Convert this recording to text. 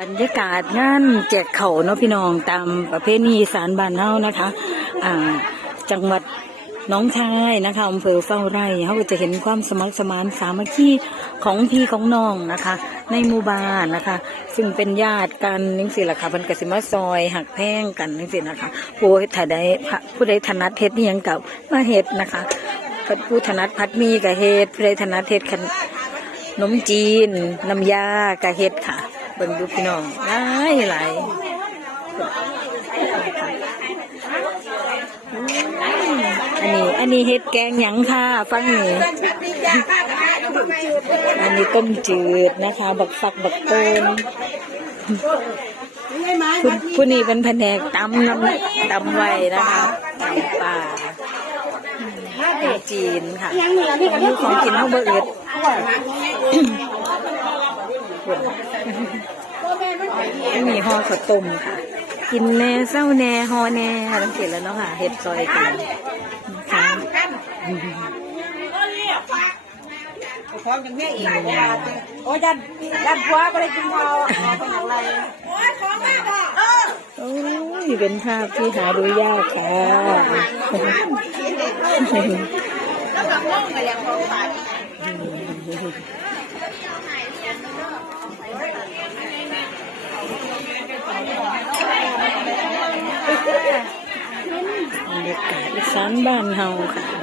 บรรยากาศงานแจกเขาเนาะพี่น้องตามประเพณีอีสารบานเฮานะคะ อ่า จังหวัดน้องชายนะคะอำเภอเฝ้าไร่เขาก็จะเห็นความสมัครสมานสามัคคีของพี่ของน้องนะคะ ในหมู่บ้านนะคะ ซึ่งเป็นญาติกันนี่สิละค่ะเพิ่นกสิมาซอยหักแพงกันนี่สินะคะผู้ถ้าใดผู้ใดถนัดเฮ็ดนี่ยังกับมาเฮ็ดนะคะผู้ถนัดพัดมีกับเฮ็ดผู้ใดถนัดเฮ็ดขนมจีนน้ำยากับเฮ็ดค่ะ เบิ่งดูพี่น้องหลายหลายอันนี้ อันนี้เห็ดแกงหยังค่ะ ฟังนี่อันนี้ต้มจืดนะคะ บักฟักบักเตินผู้ผู้นี้เป็นแผนกตำน้ำตำไว้นะคะตำป่าขนมจีนค่ะมีของกินเท่าเบอร์ เอิดมีห่อข้าวต้มค่ะ กินแหน่เศร้าแหน่ห่อแหน่ค่ะต้องเห็นแล้วเนาะค่ะเห็ดซอยกันนะคะพร้อมกันแม่อีกโอ้ยันยันผัวก็ได้กินข้าวเป็นอะไรโอ้ยเป็นภาพที่หาดูยากค่ะ บรรยากาศอีสานบ้านเฮาค่ะ